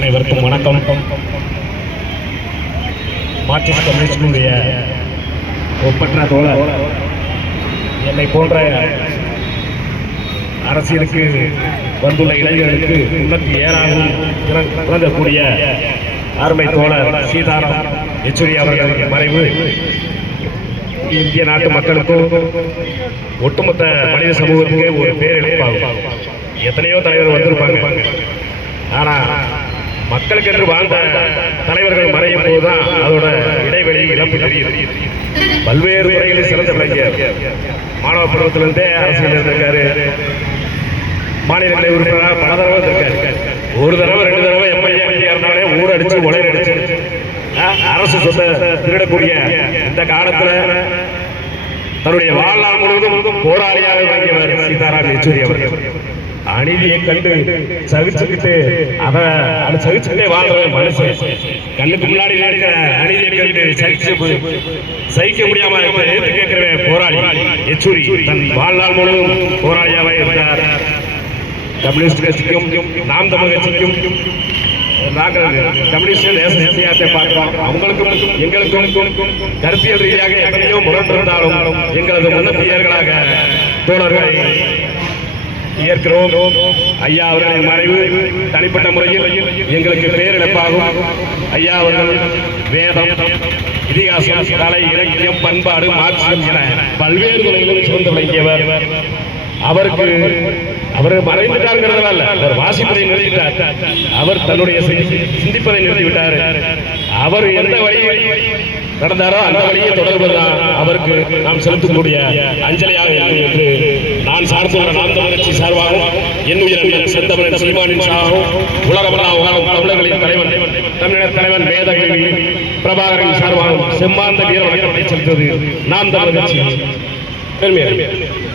அனைவருக்கும் வணக்கம். மார்க்சிஸ்ட் கம்யூனிஸ்டினுடைய ஒப்பற்ற தோழர் என்னை போன்ற அரசியலுக்கு வந்துள்ள இளைஞர்களுக்கு முன்னூற்றி ஏழாகவும் விளங்கக்கூடிய அருமை தோழர் சீதாராம் யெச்சூரி அவர்களின் மறைவு. இந்திய நாட்டு மக்களுக்கும் ஒட்டுமொத்த மனித சமூகத்துக்கே ஒரு பேரிழப்பாகும். எத்தனையோ தலைவர் வந்திருப்பாங்க. மக்களுக்கு என்று வாழ்ந்த தலைவர்கள் மறையும் போதுதான் அதோட இடைவெளி இழப்பு தெரியுது. பல்வேறு முறைகளில் சிறந்த விளங்கிய மாணவ பருவத்திலிருந்தே அரசியல் இருந்திருக்காரு. மாநிலங்களை உறுப்பினராக பல தடவை இருந்திருக்காரு ஒரு தடவை ரெண்டு தடவை எம்எல்ஏ இருந்தாலே உலக அடிச்சு அரசு சொத்தை திருடக்கூடிய இந்த காலத்துல தன்னுடைய வாழ்நாள் முழுவதும் போராளியாக வாங்கியவர் சீதாராம் யெச்சூரி அவர்கள். அநீதியை கண்டு சகிச்சுக்கிட்டு அதை அதை சகிச்சுக்கிட்டே வாழ்ற மனுஷன். கண்ணுக்கு முன்னாடி நடக்கிற அநீதியை கண்டு சகிச்சு சகிக்க முடியாம எடுத்து கேட்கிற போராளி யெச்சூரி தன் வாழ்நாள் முழுவதும் போராளியாக இருந்தார். கம்யூனிஸ்ட் கட்சிக்கும் நாம் தமிழ் கட்சிக்கும் நாங்கள் கம்யூனிஸ்ட் தேச பார்க்கிறோம் அவங்களுக்கும் எங்களுக்கும் கருத்தியல் ரீதியாக எத்தனையோ முரண்டிருந்தாலும் எங்களது முன்னப்பியர்களாக தோழர்களை ஏற்கிறோம். ஐயா அவர்களின் மறைவு தனிப்பட்ட முறையில் எங்களுக்கு பேரிழப்பாகும். ஐயா அவர்கள் வேதம் இதிகாசம் கலை இலக்கியம் பண்பாடு மார்க்சியம் என பல்வேறு துறைகளில் சிறந்து விளங்கியவர். அவருக்கு அவர் மறைந்துட்டாருங்கிறதுனால அவர் வாசிப்பதை நிறுத்திட்டார் அவர் தன்னுடைய சிந்திப்பதை நிறுத்திவிட்டார். அவர் எந்த வழியில் நடந்தாரோ அந்த வழியை தொடர்புதான். அவருக்கு நாம் செலுத்தக்கூடிய அஞ்சலியாக இருக்கும் என்று நான் நாம் தமிழ் சார்பாகவும் என் உயிரிழந்த செந்தமிழன் சீமானின் சார்பாகவும் உலகமெல்லாம் உலகம் தமிழர்களின் தலைவன் தமிழர் தலைவன் மேதகவி பிரபாகரன் சார்பாகவும் செம்மாந்த வீர வணக்கத்தை நாம் தமிழ் கட்சி. பெருமையாக